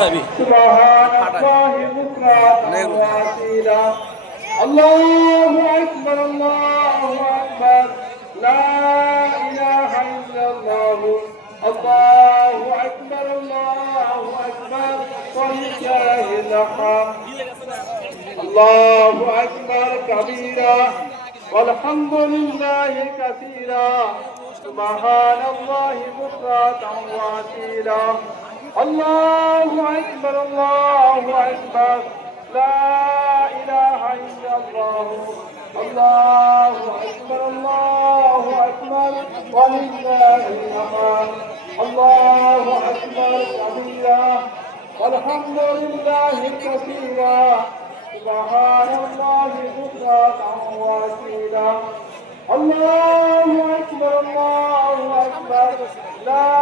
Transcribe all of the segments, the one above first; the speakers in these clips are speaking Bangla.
সুবহানাল্লাহি বুকরাতান ওয়া আসীলা আল্লাহু আকবার আল্লাহু আকবার লা ইলাহা ইল্লাল্লাহ আল্লাহু আকবার ওয়ালিল্লাহিল হামদ আল্লাহু আকবার কাবীরা والحمد لله كثيرا سبحان الله بكرة وأصيلا الله أكبر لا إله إلا الله الله أكبر ولله الحمد الله أكبر كبيرا والحمد لله كثيرا سبحان الله بكرة وأصيلا الله أكبر لا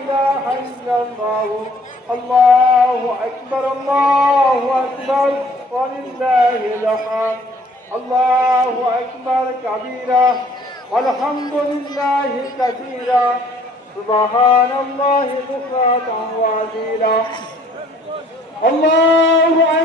إله إلا الله الله أكبر ولله الحمد الله أكبر كبيرا والحمد لله كثيرا سبحان الله بكرة وأصيلا الله أكبر لا إله إلا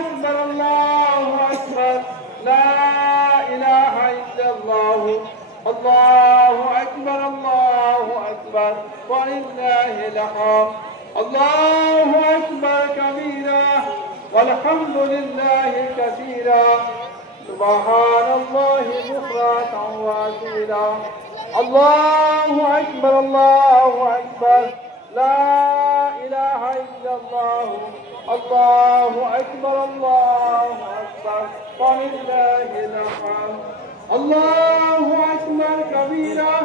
الله الله أكبر ولله الحمد الله أكبر كبيرا والحمد لله كثيرا سبحان الله بكرة وأصيلا الله أكبر لا إله إلا الله الله أكبر ولله الحمد الله أكبر كبيرا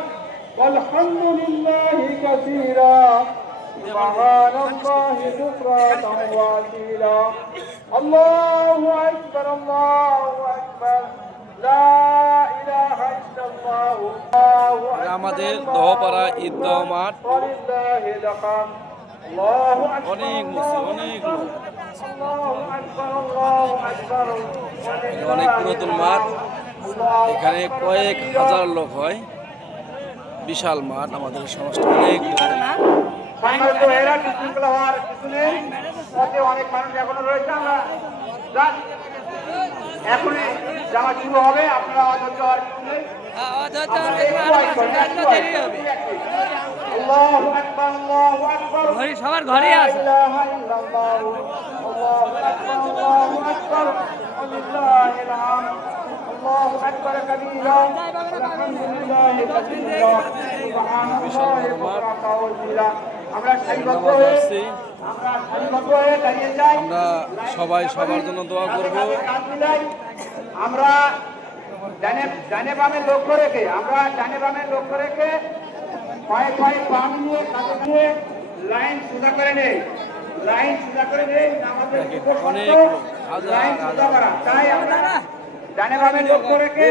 والحمد لله كثيرا سبحان الله بكرة وأصيلا الله أكبر لا إله إلا الله আমাদের দহপাড়া ঈদগাঁও মাঠ ولله الحمد অনেক অনেক অনেক পুরাতন মাঠ। এখানে কয়েক হাজার লোক হয়, বিশাল মাঠ। আমাদের সমাজটা অনেক এখনই যাওয়া শুরু হবে, আপনারা সবার ঘরে আছে। আমরা সবাই সবার জন্য দোয়া করব। আমরা ডানে বামে লক্ষ্য রেখে কয়েক পা নিয়ে কাঁধে নিয়ে লাইন সোজা করে নেই, আমাদের অনেক লাইন সোজা করা। তাই আমরা ডানে বামে লক্ষ্য রেখে